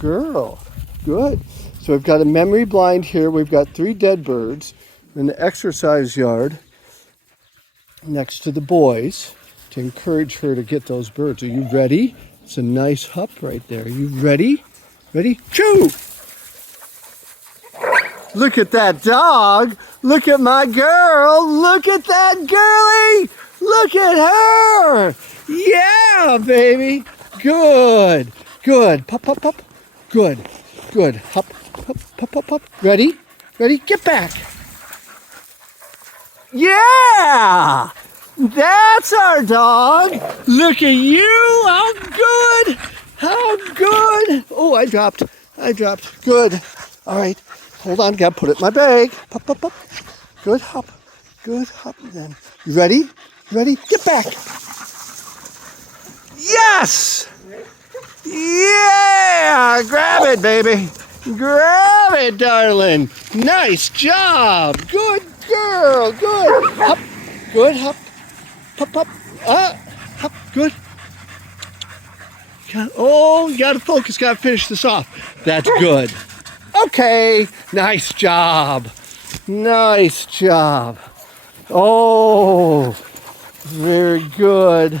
girl. Good. So we've got a memory blind here. We've got 3 dead birds in the exercise yard next to the boys to encourage her to get those birds. Are you ready? It's a nice hup right there. Are you ready? Ready? Choo! Look at that dog. Look at my girl. Look at that girlie. Look at her. Yeah, baby. Good. Good. Pop, pop, pop. Good. Good. Hop, hop, hop, hop, hop. Ready? Ready? Get back. Yeah. That's our dog. Look at you. How good. How good. Oh, I dropped. Good. All right. Hold on, gotta put it in my bag. Pop, pop, pop. Good hop. Good hop then. You ready? Ready? Get back. Yes! Yeah! Grab it, baby. Grab it, darling. Nice job. Good girl. Good. Hop. Good hop. Pop, pop. Hop. Good. Oh, you gotta focus. Gotta finish this off. That's good. Okay, nice job. Nice job. Oh, very good.